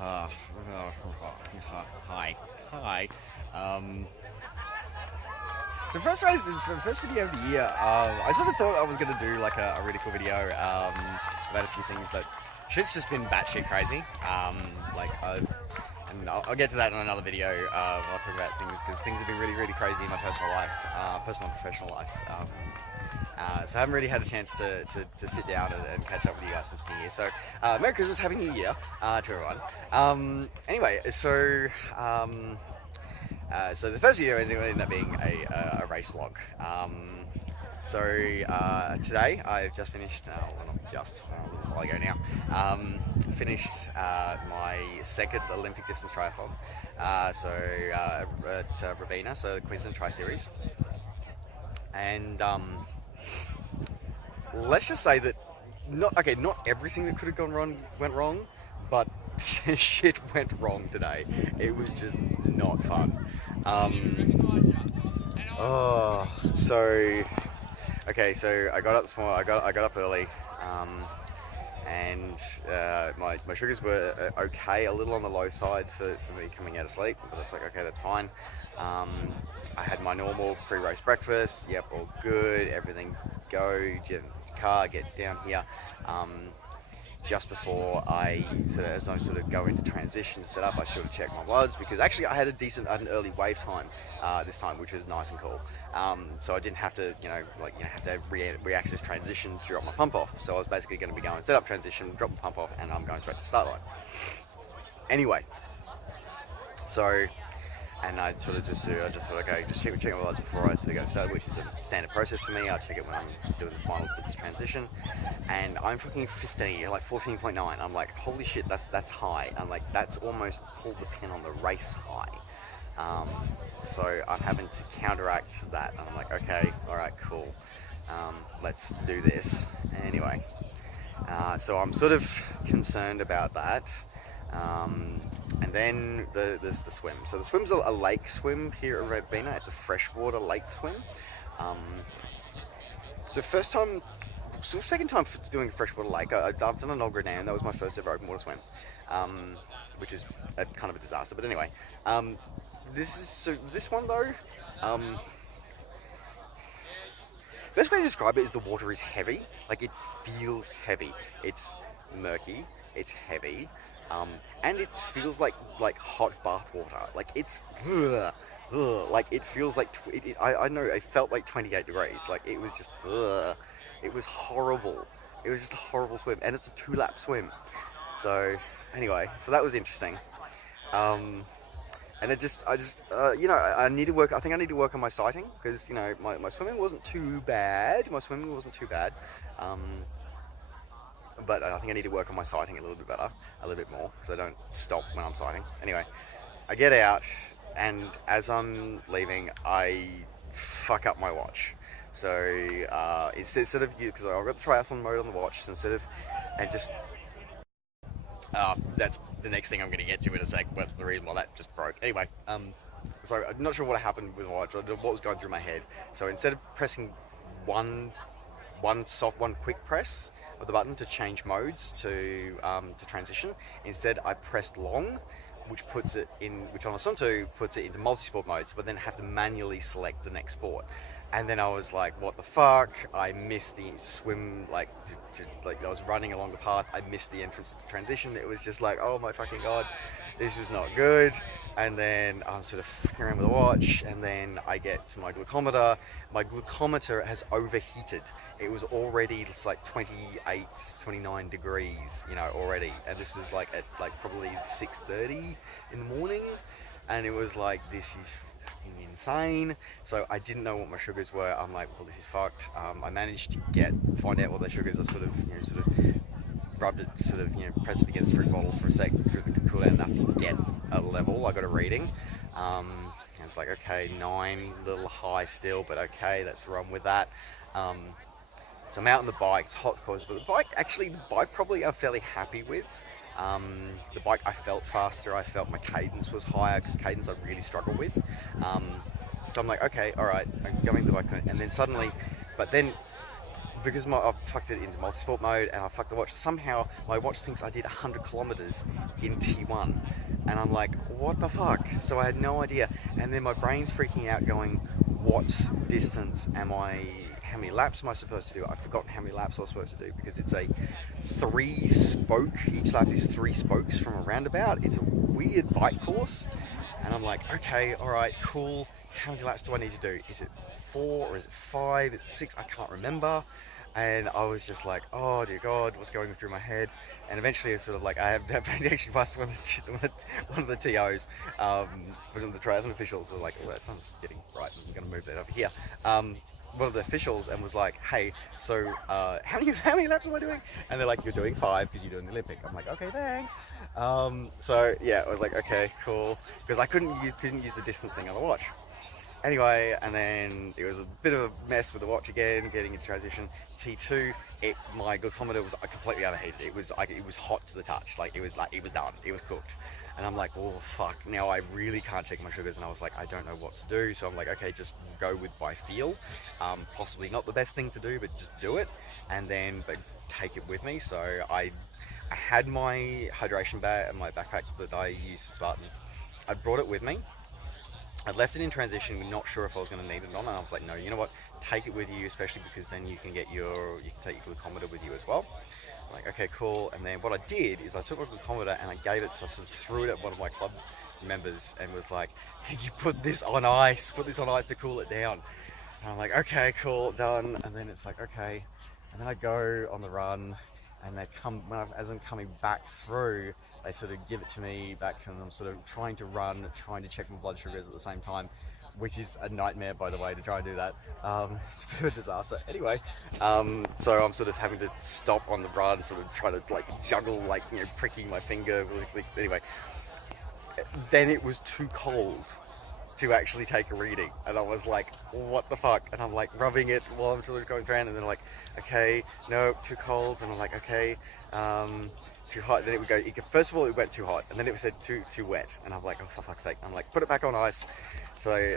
Uh, hi. Hi. Um, first video of the year, I sort of thought I was going to do like a really cool video about a few things, but shit's just been batshit crazy. And I'll get to that in another video. I'll talk about things because things have been really, really crazy in my personal life, personal and professional life. So I haven't really had a chance to sit down and catch up with you guys this new year. So Merry Christmas, Happy New Year to everyone. Anyway, so the first video is going to end up being a race vlog. Today I've just finished, well not just, a little while ago now, finished my second Olympic Distance Triathlon. At Robina, so the Queensland Tri-Series. And let's just say that not everything that could have gone wrong went wrong, but shit went wrong today. It was just not fun. So I got up this morning. I got up early, and my sugars were okay, a little on the low side for me coming out of sleep, but it's like, okay, that's fine. I had my normal pre-race breakfast. Yep, all good. Everything go. Get in the car. Get down here. Just before as I go into transition set up, I should have checked my bloods because actually I had an early wave time this time, which was nice and cool. So I didn't have to, have to re-access transition to drop my pump off. So I was basically going to be going set up transition, drop the pump off, and I'm going straight to the start line. Anyway, and I just thought, okay, just check my bloods before I go start, which is a standard process for me. I check it when I'm doing the final bits of transition, and I'm fucking 15, like 14.9. I'm like, holy shit, that's high. I'm like, that's almost pulled the pin on the race high. So I'm having to counteract that, and I'm like, okay, all right, cool. Let's do this. Anyway, so I'm sort of concerned about that. And then there's the swim. So the swim's a lake swim here at Robina. It's a freshwater lake swim. Second time doing a freshwater lake. I've done an Olga Dam. That was my first ever open water swim, which is kind of a disaster. But anyway, this one though. Best way to describe it is the water is heavy. Like, it feels heavy. It's murky. It's heavy. And it feels like hot bath water. Like, it's like it feels like I know it felt like 28 degrees. Like, it was just it was horrible. It was just a horrible swim, and it's a 2-lap swim. So anyway, so that was interesting. And I need to work. I think I need to work on my sighting because my swimming wasn't too bad. But I think I need to work on my sighting a little bit better, a little bit more, because I don't stop when I'm sighting. Anyway, I get out, and as I'm leaving, I fuck up my watch. So instead of, because I've got the triathlon mode on the watch, so that's the next thing I'm going to get to in a sec, but the reason why that just broke. Anyway, so I'm not sure what happened with the watch, or what was going through my head. So instead of pressing one quick press of the button to change modes to transition, instead I pressed long, which on a Sunto puts it into multi-sport modes, but then have to manually select the next sport. And then I was like, what the fuck? I missed the swim, I was running along the path, I missed the entrance to transition. It was just like, oh my fucking god, this was not good. And then I'm sort of fucking around with the watch, and then I get to my glucometer. My glucometer has overheated. It was already, it's like 28, 29 degrees, already. And this was at probably 6:30 in the morning. And it was like, this is fucking insane. So I didn't know what my sugars were. I'm like, well, this is fucked. I managed to find out what the sugars are. Sort of rubbed it, pressed it against the drink bottle for a sec, so it could cool down enough to get a level. I got a reading. I was like, okay, 9, a little high still, but okay, let's run with that. So I'm out on the bike. It's hot, but the bike probably I'm fairly happy with. The bike, I felt faster. I felt my cadence was higher, because cadence I really struggle with. So I'm like, okay, all right, I'm going to the bike, and then suddenly, but then because I fucked it into multi-sport mode and I fucked the watch. Somehow my watch thinks I did 100 kilometers in T1, and I'm like, what the fuck? So I had no idea, and then my brain's freaking out, going, what distance am I? How many laps am I supposed to do? I've forgotten how many laps I was supposed to do because it's a 3-spoke. Each lap is 3 spokes from a roundabout. It's a weird bike course, and I'm like, okay, all right, cool. How many laps do I need to do? Is it 4 or is it 5? Is it 6? I can't remember. And I was just like, oh dear God, what's going through my head? And eventually it's sort of like, I have actually passed one of the TOs, one of the triathlon officials were like, oh, that sounds getting right, I'm going to move that over here. One of the officials, and was like, hey, so how many laps am I doing? And they're like, you're doing 5 because you're doing the Olympic. I'm like, okay, thanks. So yeah, I was like, okay, cool, because I couldn't use the distance thing on the watch. Anyway, and then it was a bit of a mess with the watch again, getting into transition. T2, my glucometer was completely overheated. It was hot to the touch. Like it was done. It was cooked. And I'm like, oh fuck, now I really can't check my sugars. And I was like, I don't know what to do. So I'm like, okay, just go with my feel. Possibly not the best thing to do, but just do it. And then, but take it with me. So I had my hydration bag and my backpack that I used for Spartan. I brought it with me. I left it in transition, not sure if I was going to need it or not, and I was like, no, you know what, take it with you, especially because then you can take your glucometer with you as well. I'm like, okay, cool. And then what I did is I took my glucometer and I gave it, so I sort of threw it at one of my club members and was like, hey, you put this on ice to cool it down. And I'm like, okay, cool, done. And then it's like, okay. And then I go on the run, and they come, as I'm coming back through, they sort of give it to me back, and I'm sort of trying to run, trying to check my blood sugars at the same time, which is a nightmare, by the way, to try and do that. It's a bit of a disaster. Anyway, so I'm sort of having to stop on the run, sort of try to like juggle, like, you know, pricking my finger. Anyway, then it was too cold to actually take a reading, and I was like, what the fuck? And I'm like rubbing it while I'm sort of going around, and then I'm like, okay, no, too cold. And I'm like, okay, too hot. Then it would go, first of all it went too hot, and then it said too wet, and I'm like, oh, for fuck's sake. I'm like, put it back on ice. So I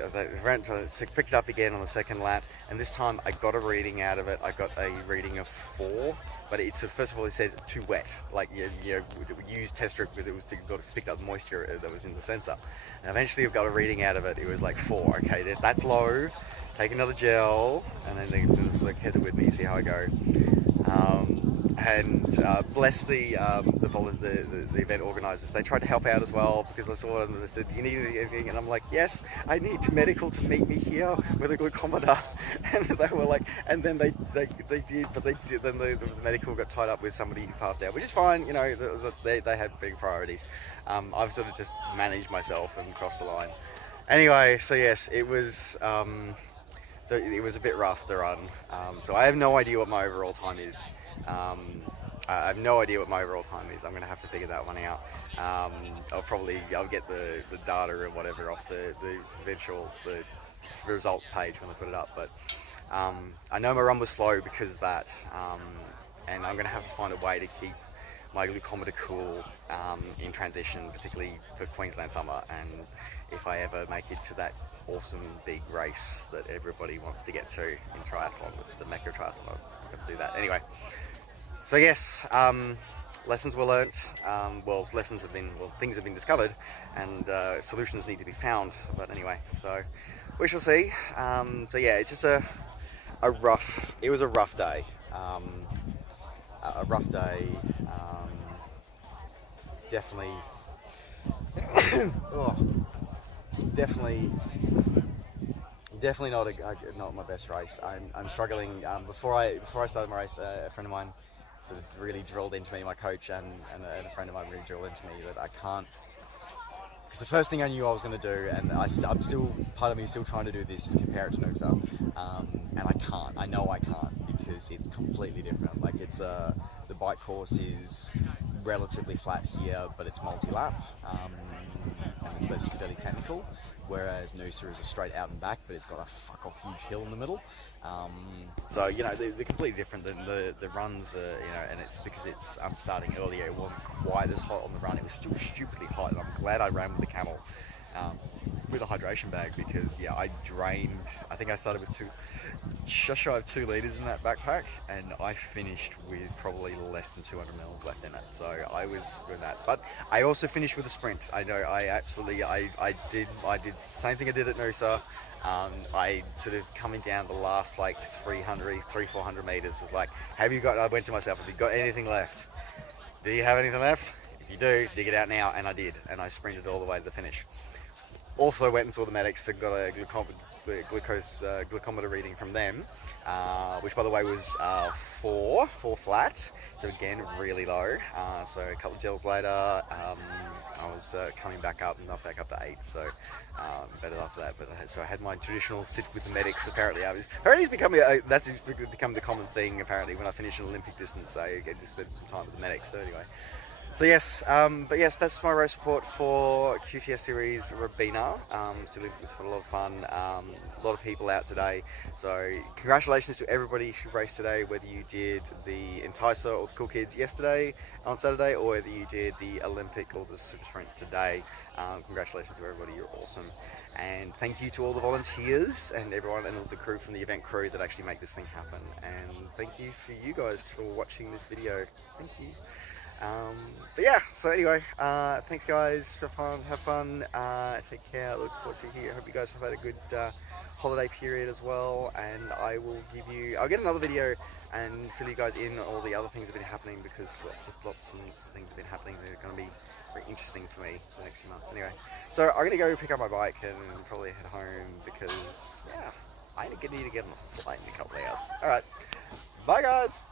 picked it up again on the second lap, and this time I got a reading out of it. I got a reading of 4, but it's, first of all it said too wet, like you use test strip because it was picked up the moisture that was in the sensor. And eventually I got a reading out of it. It was like 4. Okay, that's low. Take another gel, and then they just like head it with me, see how I go. And bless the event organisers. They tried to help out as well, because I saw them and they said, you need anything? And I'm like, yes, I need medical to meet me here with a glucometer. And they were like, and then they did, but then the medical got tied up with somebody who passed out, which is fine, you know, they had big priorities. I've sort of just managed myself and crossed the line. Anyway, so yes, it was a bit rough, the run. So I have no idea what my overall time is. I have no idea what my overall time is. I'm going to have to figure that one out. I'll get the data or whatever off the results page when I put it up. But I know my run was slow because of that, and I'm going to have to find a way to keep my glucometer cool in transition, particularly for Queensland summer, and if I ever make it to that awesome big race that everybody wants to get to in triathlon, the Mecca Triathlon, I'm going to do that. Anyway, so yes, lessons were learnt, things have been discovered, and solutions need to be found, but anyway, so we shall see. So yeah, it's just it was a rough day. Definitely not my best race. I'm struggling. Before I started my race, a friend of mine sort of really drilled into me, my coach and a friend of mine really drilled into me that I can't, because the first thing I knew I was going to do, and I'm still, part of me is still trying to do this, is compare it to Noosa, and I can't. I know I can't, because it's completely different. Like it's the bike course is relatively flat here, but it's multi-lap, and it's fairly technical. Whereas Noosa is a straight out and back, but it's got a fuck off huge hill in the middle. So you know they're completely different. The runs, and it's because I'm starting earlier. It wasn't quite as hot on the run. It was still stupidly hot, and I'm glad I ran with the camel. um, with a hydration bag because yeah, I drained. I think I started with just shy of 2 liters in that backpack, and I finished with probably less than 200 mils left in it. So I was doing that, but I also finished with a sprint. I know I absolutely I did the same thing I did at Noosa. I sort of coming down the last like 400 meters was like, have you got? I went to myself, have you got anything left? Do you have anything left? If you do, dig it out now, and I did, and I sprinted all the way to the finish. Also went and saw the medics and got a glucometer reading from them, which by the way was four flat. So again, really low. So a couple of gels later, I was coming back up and not back up to 8. So better after that. But so I had my traditional sit with the medics. Apparently, it's become that's become the common thing. Apparently, when I finish an Olympic distance, I get to spend some time with the medics. But anyway. So yes, that's my race report for QTS Series Robina. So it was a lot of fun, a lot of people out today. So congratulations to everybody who raced today, whether you did the Enticer or the Cool Kids yesterday on Saturday, or whether you did the Olympic or the Super Sprint today. Congratulations to everybody, you're awesome. And thank you to all the volunteers and everyone and all the crew from the event crew that actually make this thing happen. And thank you for you guys for watching this video. Thank you. But yeah, so anyway, thanks guys, have fun, take care, look forward to hear, hope you guys have had a good holiday period as well, and I'll get another video and fill you guys in on all the other things that have been happening, because lots of things have been happening that are going to be very interesting for me for the next few months. Anyway, so I'm going to go pick up my bike and probably head home, because yeah, I need to get on a flight in a couple of hours. Alright, bye guys!